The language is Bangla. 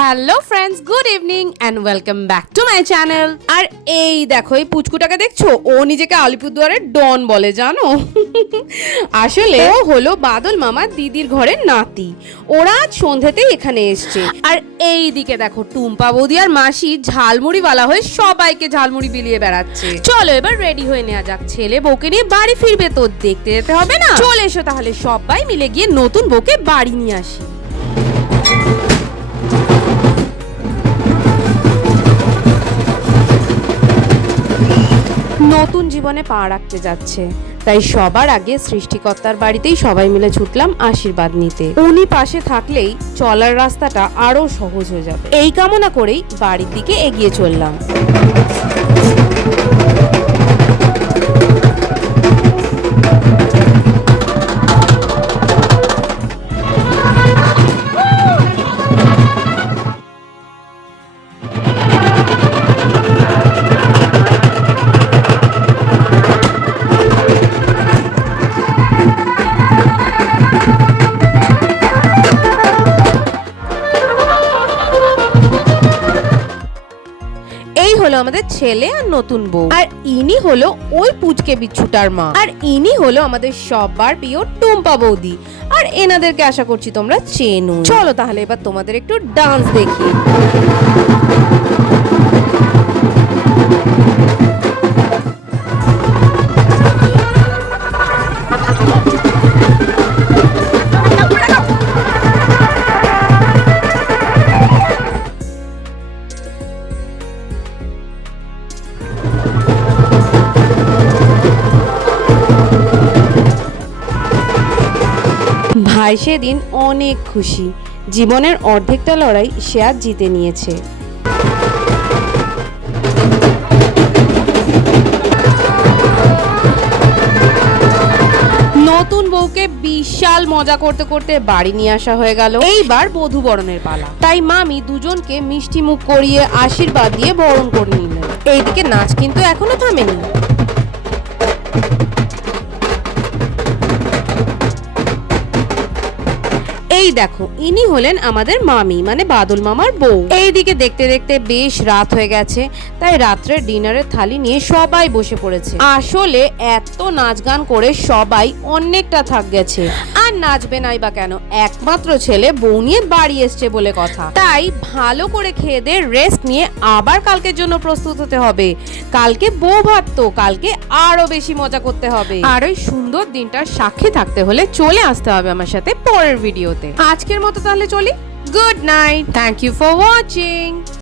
Hello friends, good evening and welcome back to my channel. আর এই দেখো, এই পুচকুটাকে দেখছো, ও নিজেকে আলিপুরদুয়ারের ডন বলে, জানো? আসলে ও হলো বাদল মামার দিদির ঘরের নাতি। ওরা আজ সন্ধ্যেতেই এখানে এসছে। আর এই দিকে দেখো, টুম্পা বৌদি আর মাসি ঝালমুড়ি বালা হয়ে সবাইকে ঝালমুড়ি বিলিয়ে বেড়াচ্ছে। চলো এবার রেডি হয়ে নেওয়া যাক, ছেলে বউকে নিয়ে বাড়ি ফিরবে তো দেখতে যেতে হবে না? চলে এসো তাহলে সবাই মিলে গিয়ে নতুন বউকে বাড়ি নিয়ে আসি। নতুন জীবনে পা রাখতে যাচ্ছে, তাই সবার আগে সৃষ্টিকর্তার বাড়িতেই সবাই মিলে ছুটলাম আশীর্বাদ নিতে। উনি পাশে থাকলেই চলার রাস্তাটা আরো সহজ হয়ে যাবে, এই কামনা করেই বাড়ির দিকে এগিয়ে চললাম। এই হলো আমাদের ছেলে আর নতুন বউ, আর ইনি হলো ওই পুচকে বিচ্ছুটার মা, আর ইনি হলো আমাদের সবার প্রিয় টুম্পা বৌদি। আর এনাদেরকে আশা করছি তোমরা চেনো। চলো তাহলে এবার তোমাদের একটু ডান্স দেখি। ভাই সেদিন অনেক খুশি, জীবনের অর্ধেকটা লড়াই সে আজ জিতে নিয়েছে। নতুন বউকে বিশাল মজা করতে করতে বাড়ি নিয়ে আসা হয়ে গেল। এইবার বধূ বরণের পালা, তাই মামি দুজনকে মিষ্টি মুখ করিয়ে আশীর্বাদ দিয়ে বরণ করে নিলেন। এইদিকে নাচ কিন্তু এখনো থামেনি। এই দেখো, ইনি হলেন আমাদের মামি, মানে বাদল মামার বউ। এইদিকে দেখতে দেখতে বেশ রাত হয়ে গেছে, তাই রাত্রের ডিনারের থালি নিয়ে সবাই বসে পড়েছে। আসলে এত নাচ গান করে সবাই অনেকটা থাক গেছে, আর নাচবে নাই বা কেন, একমাত্র ছেলে বউ নিয়ে বাড়ি এসছে বলে কথা। তাই ভালো করে খেয়ে দিয়ে রেস্ট নিয়ে আবার কালকের জন্য প্রস্তুত হতে হবে। কালকে বউ ভাত, তো কালকে আরো বেশি মজা করতে হবে। আর ওই সুন্দর দিনটার সাক্ষী থাকতে হলে চলে আসতে হবে আমার সাথে পরের ভিডিওতে। আজকের মতো তাহলে চলি। Good night, thank you for watching.